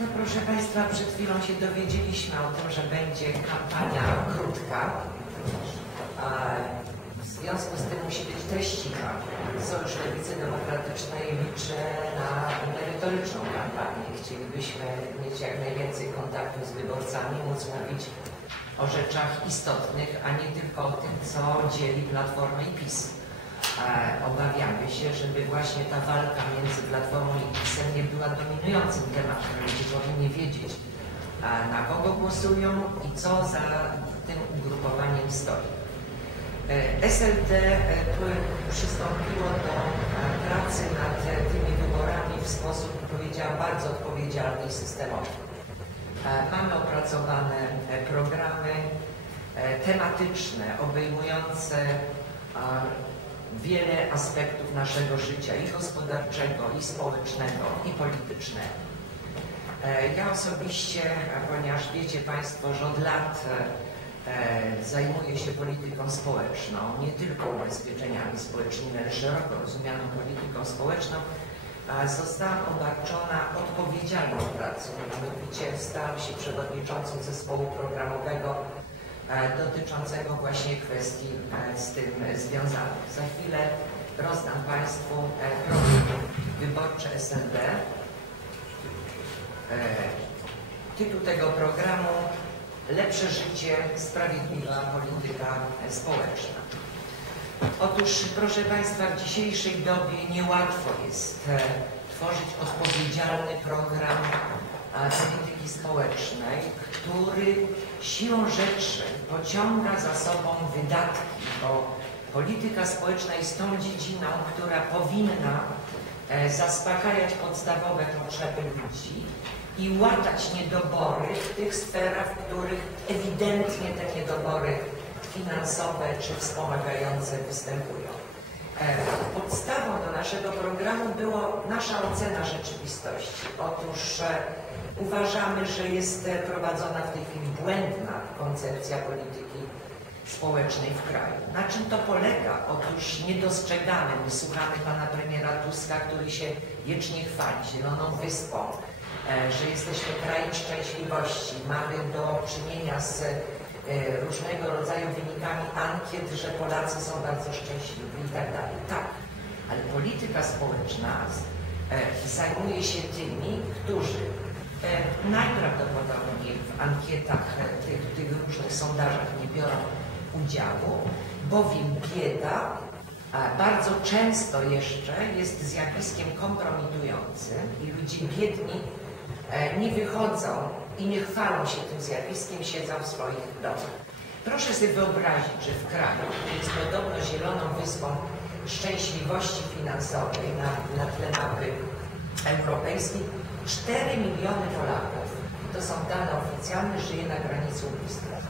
No proszę Państwa, przed chwilą się dowiedzieliśmy o tym, że będzie kampania krótka. W związku z tym musi być treściwa. Sojusz Lewicy Demokratycznej liczy na merytoryczną kampanię. Chcielibyśmy mieć jak najwięcej kontaktu z wyborcami, móc mówić o rzeczach istotnych, a nie tylko o tym, co dzieli Platformę i PiS. E, Obawiamy się, żeby właśnie ta walka między Platformą i PiSem nie była dominującym tematem. Ludzie powinni wiedzieć, na kogo głosują i co za tym ugrupowaniem stoi. E, SLD e, przystąpiło do e, pracy nad tymi wyborami w sposób, powiedziałam, bardzo odpowiedzialny i systemowy. Mamy opracowane programy tematyczne, obejmujące wiele aspektów naszego życia i gospodarczego, i społecznego, i politycznego. E, Ja osobiście, a ponieważ wiecie Państwo, że od lat e, e, zajmuję się polityką społeczną, nie tylko ubezpieczeniami społecznymi, ale szeroko rozumianą polityką społeczną, zostałam obarczona odpowiedzialną pracą. Mianowicie stałam się przewodniczącą zespołu programowego e, dotyczącego właśnie kwestii e, z tym e, związanych. Za chwilę rozdam Państwu e, program wyborczy SLD. E, Tytuł tego programu Lepsze życie, sprawiedliwa polityka społeczna. Otóż, proszę Państwa, w dzisiejszej dobie niełatwo jest e, tworzyć odpowiedzialny program e, społecznej, który siłą rzeczy pociąga za sobą wydatki, bo polityka społeczna jest tą dziedziną, która powinna e, zaspokajać podstawowe potrzeby ludzi i łatać niedobory w tych sferach, w których ewidentnie te niedobory finansowe czy wspomagające występują. E, Podstawą do naszego programu była nasza ocena rzeczywistości. Otóż e, uważamy, że jest e, prowadzona w tej chwili błędna koncepcja polityki społecznej w kraju. Na czym to polega? Otóż nie dostrzegamy, my słuchamy pana premiera Tuska, który się wiecznie chwali Zieloną Wyspą, że jesteśmy krajem szczęśliwości, mamy do czynienia z różnego rodzaju wynikami ankiet, że Polacy są bardzo szczęśliwi i tak dalej. Tak, ale polityka społeczna e, zajmuje się tymi, którzy e, najprawdopodobniej w ankietach, e, tych, tych różnych sondażach nie biorą udziału, bowiem bieda bardzo często jeszcze jest zjawiskiem kompromitującym i ludzie biedni nie wychodzą i nie chwalą się tym zjawiskiem, siedzą w swoich domach. Proszę sobie wyobrazić, że w kraju, który jest podobno zieloną wyspą szczęśliwości finansowej na, na tle mapy europejskiej, 4 miliony Polaków, to są dane oficjalne, żyje na granicy ubóstwa.